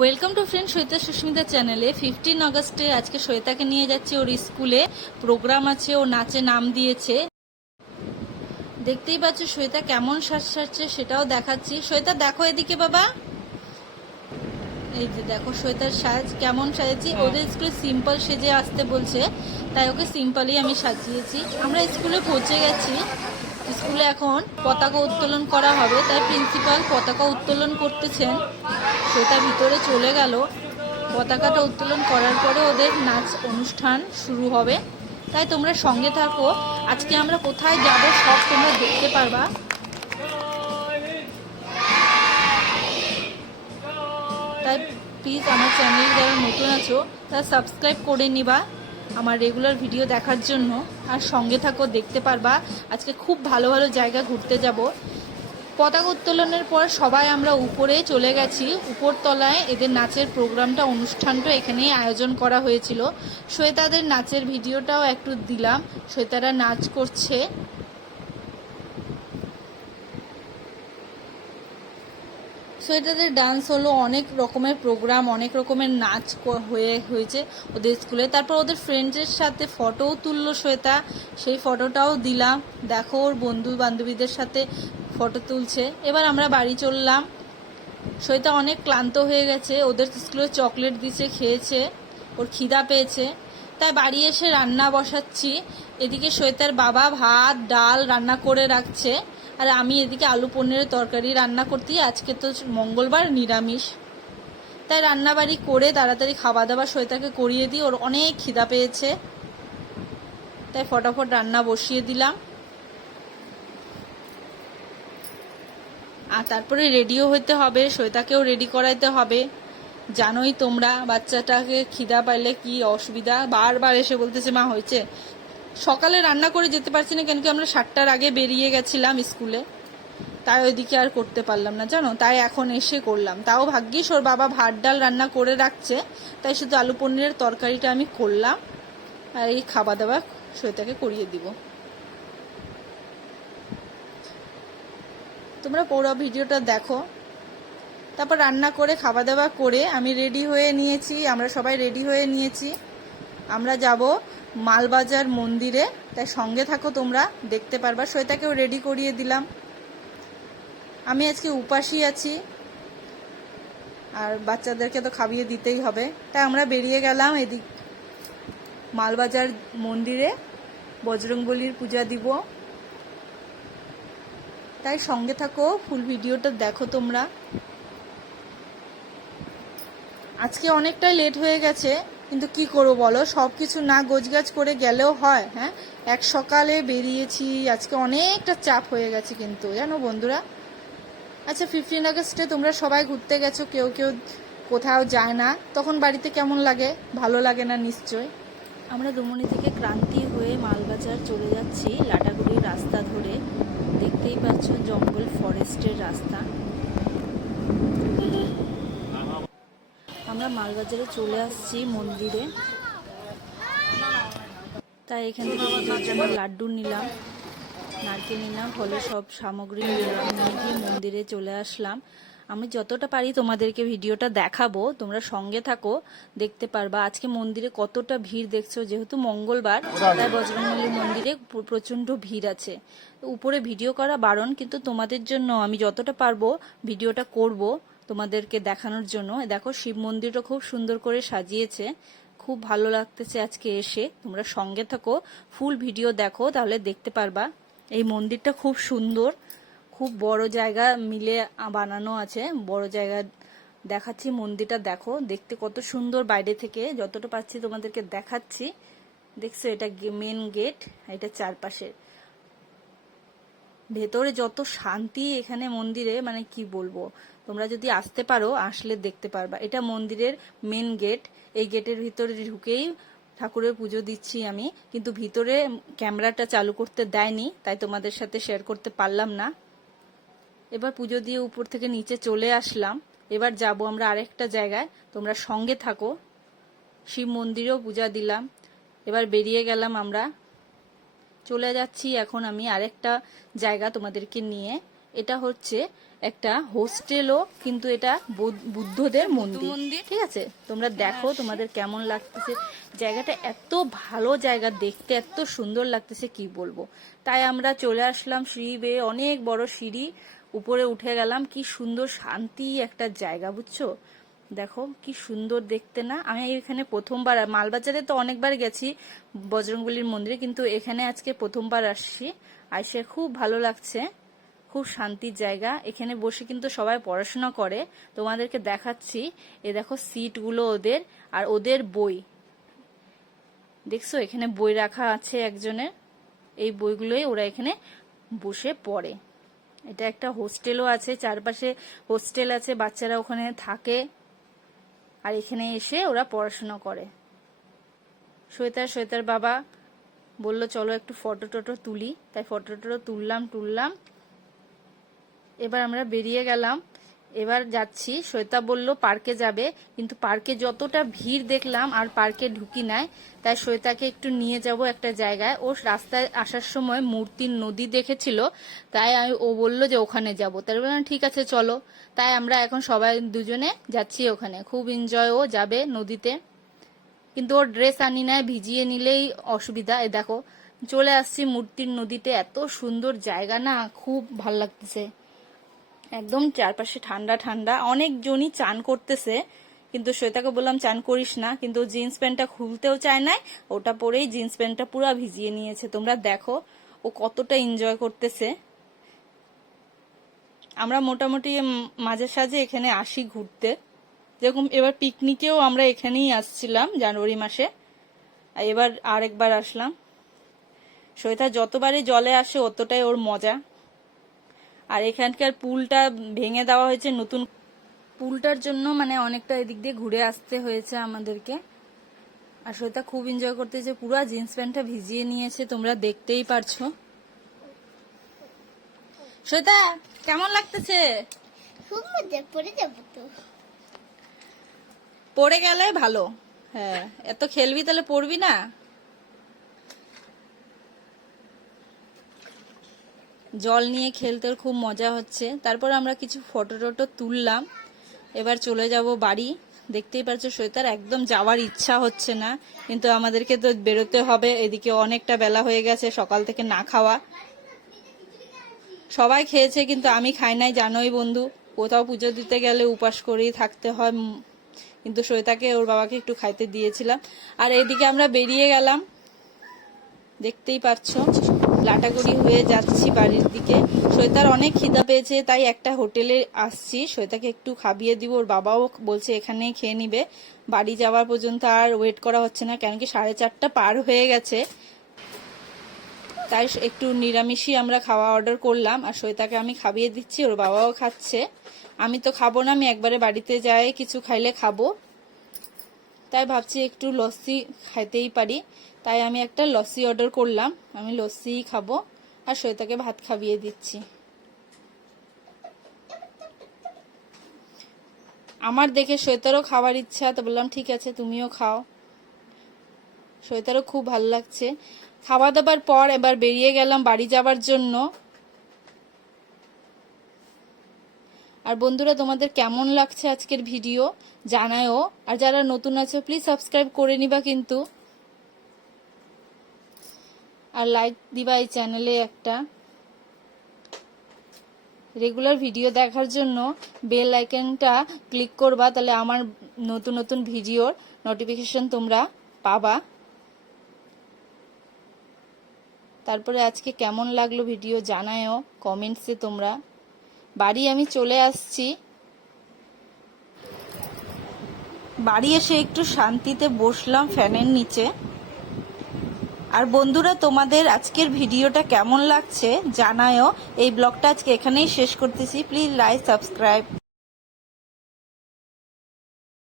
Welcome to friend Shweta Sushmita চ্যানেলে। 15 আগস্টে আজকে শ্বেতাকে নিয়ে যাচ্ছি ওর স্কুলে, প্রোগ্রাম আছে, ও নাচে নাম দিয়েছে। দেখতেই পাচ্ছ শ্বেতা কেমন সাজছে সেটাও দেখাচ্ছি। শ্বেতা দেখো এদিকে বাবা, এই যে দেখো শ্বেতার সাজ কেমন সাজেছি। ওদের স্কুলে সিম্পল সেজে আসতে বলছে, তাই ওকে সিম্পলই আমি সাজিয়েছি। আমরা স্কুলে পৌঁছে গেছি। স্কুলে এখন পতাকা উত্তোলন করা হবে, তাই প্রিন্সিপাল পতাকা উত্তোলন করতেছেন। শ্বেতা ভিতরে চলে গেল। পতাকাটা উত্তোলন করার পরে ওদের নাচ অনুষ্ঠান শুরু হবে, তাই তোমরা সঙ্গে থাকো। আজকে আমরা কোথায় যাব সব তোমরা দেখতে পারবা। তাই প্লিজ আমার চ্যানেল যারা নতুন আছো তারা সাবস্ক্রাইব করে নিবা আমার রেগুলার ভিডিও দেখার জন্য, আর সঙ্গে থাকো, দেখতে পারবা। আজকে খুব ভালো ভালো জায়গা ঘুরতে যাব। পতাকা উত্তোলনের পর সবাই আমরা উপরে চলে গেছি। উপরতলায় এদের নাচের প্রোগ্রামটা, অনুষ্ঠানটা এখানেই আয়োজন করা হয়েছিল। শ্বেতাদের নাচের ভিডিওটাও একটু দিলাম। শ্বেতারা নাচ করছে। শ্বেতাদের ডান্স হলো, অনেক রকমের প্রোগ্রাম, অনেক রকমের নাচ হয়েছে ওদের স্কুলে। তারপর ওদের ফ্রেন্ডসের সাথে ফটোও তুললো শ্বেতা, সেই ফটোটাও দিলাম। দেখো ওর বন্ধু বান্ধবীদের সাথে ফটো তুলছে। এবার আমরা বাড়ি চললাম। শ্বেতা অনেক ক্লান্ত হয়ে গেছে, ওদের স্কুলে চকলেট দিছে, খেয়েছে, ওর খিদা পেয়েছে, তাই বাড়ি এসে রান্না বসাচ্ছি। এদিকে শ্বেতার বাবা ভাত ডাল রান্না করে রাখছে, আর আমি এদিকে আলু পনিরের তরকারি রান্না করতে। আজকে তো মঙ্গলবার, নিরামিষ, তাই রান্নাবাড়ি করে তাড়াতাড়ি খাওয়া দাওয়া শ্বেতাকে করিয়ে দিই। ওর অনেক খিদা পেয়েছে, তাই ফটাফট রান্না বসিয়ে দিলাম। আর তারপরে রেডিও হতে হবে, শ্বেতাকেও রেডি করাইতে হবে। জানোই তোমরা বাচ্চাটাকে খিদা পাইলে কি অসুবিধা, বারবার এসে বলতেছে মা হয়েছে। সকালে রান্না করে যেতে পারছি না, কেন কি আমরা 7টার আগে বেরিয়ে গেছিলাম স্কুলে, তাই ওইদিকে আর করতে পারলাম না জানো, তাই এখন এসে করলাম। তাও ভাগ্যিস ওর বাবা ভাত ডাল রান্না করে রাখছে, তাই শুধু আলু পনিরের তরকারিটা আমি করলাম, আর এই খাওয়া দাওয়া শ্বেতাকে করিয়ে দিব। তোমরা পুরো ভিডিওটা দেখো। তারপর রান্না করে খাওয়া দাওয়া করে আমি রেডি হয়ে নিয়েছি, আমরা সবাই রেডি হয়ে নিয়েছি। আমরা যাব মালবাজার মন্দিরে, তাই সঙ্গে থাকো, তোমরা দেখতে পারবা। শ্বেতাকেও রেডি করিয়ে দিলাম। আমি আজকে উপাসী আছি, আর বাচ্চাদেরকে তো খাইয়ে দিতেই হবে, তাই আমরা বেরিয়ে গেলাম এদিক মালবাজার মন্দিরে বজরংবলীর পূজা দিব। তাই সঙ্গে থাকো, ফুল ভিডিওটা দেখো তোমরা। আজকে অনেকটাই লেট হয়ে গেছে, কিন্তু কি করবো বলো, সব কিছু না গোছগাছ করে গেলেও হয়। হ্যাঁ, এক সকালে বেরিয়েছি, আজকে অনেকটা চাপ হয়ে গেছে কিন্তু জানো বন্ধুরা। আচ্ছা, 15 আগস্টে তোমরা সবাই ঘুরতে গেছো, কেউ কেউ কোথাও যায় না, তখন বাড়িতে কেমন লাগে? ভালো লাগে না নিশ্চয়। আমরা দুমনি থেকে ক্রান্তি হয়ে মালবাজার চলে যাচ্ছি লাটাগুড়ির রাস্তা ধরে। দেখতেই পাচ্ছ জঙ্গল ফরেস্টের রাস্তা। আমরা মালবাজারে চলে আসছি মন্দিরে, তাই এখান থেকে পুজোর জন্য লাড্ডু নিলাম, নারকেল নিলাম, ফলের সব সামগ্রী নিলাম, নিয়ে গিয়ে মন্দিরে চলে আসলাম। আমি যতটা পারি তোমাদেরকে ভিডিওটা দেখাবো, তোমরা সঙ্গে থাকো, দেখতে পারবা। আজকে মন্দিরে কতটা ভিড় দেখছো, যেহেতু মঙ্গলবার, তাই বজরংবলী মন্দিরে প্রচণ্ড ভিড় আছে। উপরে ভিডিও করা বারণ, কিন্তু তোমাদের জন্য আমি যতটা পারবো ভিডিওটা করব তোমাদেরকে দেখানোর জন্য। দেখো শিব মন্দিরটা খুব সুন্দর করে সাজিয়েছে, খুব ভালো লাগতেছে আজকে এসে। তোমরা সঙ্গে থাকো, ফুল ভিডিও দেখো, তাহলে দেখতে পারবা। এই মন্দিরটা খুব সুন্দর, খুব বড় জায়গা মিলে বানানো আছে, বড় জায়গা দেখাচ্ছি। মন্দিরটা দেখো, দেখতে কত সুন্দর, বাইরে থেকে যতটা পাচ্ছি তোমাদেরকে দেখাচ্ছি। দেখছো, এটা মেন গেট, এটা চারপাশে। ভেতরে যত শান্তি এখানে মন্দিরে, মানে কি বলবো, তোমরা যদি আসতে পারো, আসলে দেখতে পারবা। এটা মন্দিরের মেন গেট। এই গেটের ভিতরে ঢুকেই ঠাকুরের পুজো দিচ্ছি আমি, কিন্তু ভিতরে ক্যামেরাটা চালু করতে দেয়নি, তাই তোমাদের সাথে শেয়ার করতে পারলাম না। এবার পুজো দিয়ে উপর থেকে নিচে চলে আসলাম। এবার যাব আমরা আরেকটা জায়গায়, তোমরা সঙ্গে থাকো। শিব মন্দিরেও পূজা দিলাম। এবার বেরিয়ে গেলাম, আমরা চলে যাচ্ছি এখন আমি আরেকটা জায়গা তোমাদেরকে নিয়ে। এটা হচ্ছে একটা হোস্টেলও, কিন্তু এটা বুদ্ধদের মন্দির, ঠিক আছে? তোমরা দেখো তোমাদের কেমন লাগতেছে। জায়গাটা এত ভালো জায়গা, দেখতে এত সুন্দর লাগতেছে কি বলবো। তাই আমরা চলে আসলাম সিঁড়ি বেয়ে, অনেক বড় সিঁড়ি, উপরে উঠে গেলাম। কি সুন্দর শান্তি একটা জায়গা, বুঝছো? দেখো কি সুন্দর দেখতে না? আমি এখানে প্রথমবার, মালবাজারে তো অনেকবার গেছি বজরংবলীর মন্দিরে, কিন্তু এখানে আজকে প্রথমবার আসছি। আইসে খুব ভালো লাগছে, খুব শান্তির জায়গা। এখানে বসে কিন্তু সবাই পড়াশোনা করে, তোমাদেরকে দেখাচ্ছি। এ দেখো সিটগুলো ওদের, আর ওদের বই দেখছো, এখানে বই রাখা আছে একজনের। এই বইগুলোই ওরা এখানে বসে পড়ে। এটা একটা হোস্টেলও আছে, চারপাশে হোস্টেল আছে, বাচ্চারা ওখানে থাকে আর এখানে এসে ওরা পড়াশোনা করে। শ্বেতার বাবা বললো চলো একটু ফটো টটো তুলি, তাই ফটো টটো তুললাম। এবার আমরা বেরিয়ে গেলাম, এবার যাচ্ছি। শ্বেতা বলল পার্কে যাবে, কিন্তু পার্কে যতটা ভিড় দেখলাম আর পার্কে ঢুকি নাই। তাই শ্বেতাকে একটু নিয়ে যাব একটা জায়গায়। ও রাস্তায় আসার সময় মূর্তির নদী দেখেছিল, তাই ও বলল যে ওখানে যাব। তাই বললাম ঠিক আছে চলো। তাই আমরা এখন সবাই দুজনে যাচ্ছি ওখানে। খুব এনজয়, ও যাবে নদীতে, কিন্তু ওর ড্রেস আনি নাই, ভিজিয়ে নিলেই অসুবিধা। এ দেখো চলে আসছি মূর্তির নদীতে। এত সুন্দর জায়গা না, খুব ভাল লাগতেছে। একদম চারপাশে ঠান্ডা ঠান্ডা, অনেকজনই চান করতেছে, কিন্তু শ্বেতাকে বললাম চান করিস না, কিন্তু জিন্স প্যান্টটা খুলতেও চায় নাই, ওটা পরেই জিন্স প্যান্টটা পুরো ভিজিয়ে নিয়েছে। তোমরা দেখো ও কতটা এনজয় করতেছে। আমরা মোটামুটি মাঝে সাঝে এখানে আসি ঘুরতে, যেরকম এবার পিকনিকেও আমরা এখানেই আসছিলাম জানুয়ারি মাসে, আর এবার আরেকবার আসলাম। শ্বেতা যতবারই জলে আসে অতটাই ওর মজা। আর এখানকার পুলটা ভেঙে দেওয়া হয়েছে নতুন, পুলটার জন্য মানে অনেকটা এদিক দিয়ে ঘুরে আসতে হয়েছে আমাদেরকে। আর শ্বেতা খুব এনজয় করতেছে, পুরো জিন্স প্যান্টটা ভিজিয়ে নিয়েছে, তোমরা দেখতেই পারছো। শ্বেতা কেমন লাগতেছে? খুব মজা, পড়ে যাবো তো। পড়ে গেলে ভালো, হ্যাঁ এত খেলবি তাহলে পড়বি না। জল নিয়ে খেলতে খুব মজা হচ্ছে। তারপর আমরা কিছু ফটো টটো তুললাম, এবার চলে যাব বাড়ি। দেখতেই পাচ্ছ শ্বেতার একদম যাওয়ার ইচ্ছা হচ্ছে না, কিন্তু আমাদেরকে তো বেরোতে হবে। এদিকে অনেকটা বেলা হয়ে গেছে, সকাল থেকে না খাওয়া। সবাই খেয়েছে কিন্তু আমি খাই নাই, জানোই বন্ধু, কোথাও পুজো দিতে গেলে উপাস করেই থাকতে হয়। কিন্তু শ্বেতাকে ওর বাবাকে একটু খাইতে দিয়েছিলাম। আর এদিকে আমরা বেরিয়ে গেলাম, দেখতেই পাচ্ছ লাটাগুড়ি হয়ে যাচ্ছি বাড়ির দিকে। শ্বেতার অনেক খিদা পেয়েছে, তাই একটা হোটেলে আসছি, শ্বেতাকে একটু খাবিয়ে দিব। ওর বাবাও বলছে এখানেই খেয়ে নিবে। বাড়ি যাওয়ার পর্যন্ত আর ওয়েট করা হচ্ছে না, কেন কি 4:30 পার হয়ে গেছে। তাই একটু নিরামিষই আমরা খাওয়া অর্ডার করলাম, আর শ্বেতাকে আমি খাবিয়ে দিচ্ছি, ওর বাবাও খাচ্ছে। আমি তো খাবো না, আমি একবারে বাড়িতে যাই কিছু খাইলে খাবো। তাই ভাবছি একটু লস্যি খাইতেই পারি, তাই আমি একটা লস্যি অর্ডার করলাম। আমি লস্যিই খাবো, আর শ্বেতাকে ভাত খাবিয়ে দিচ্ছি। আমার দেখে শ্বেতারও খাওয়ার ইচ্ছা, তো বললাম ঠিক আছে তুমিও খাও। শ্বেতারও খুব ভালো লাগছে। খাওয়া দাবার পর এবার বেরিয়ে গেলাম বাড়ি যাবার জন্য। আর বন্ধুরা তোমাদের কেমন লাগছে আজকের ভিডিও জানায়ও, আর যারা নতুন আছে প্লিজ সাবস্ক্রাইব করে নিবা কিন্তু, আর লাইক দিবা এই চ্যানেলে একটা। রেগুলার ভিডিও দেখার জন্য বেল আইকনটা ক্লিক করবা, তাহলে আমার নতুন নতুন ভিডিওর নোটিফিকেশন তোমরা পাবা। তারপরে আজকে কেমন লাগলো ভিডিও জানায়ও কমেন্টসে তোমরা। বাড়ি আমি চলে আসছি, বাড়ি এসে একটু শান্তিতে বসলাম ফ্যানের নিচে। আর বন্ধুরা তোমাদের আজকের ভিডিওটা কেমন লাগছে জানায়ও। এই ব্লগটা আজকে এখানেই শেষ করতেছি, প্লিজ লাইক সাবস্ক্রাইব।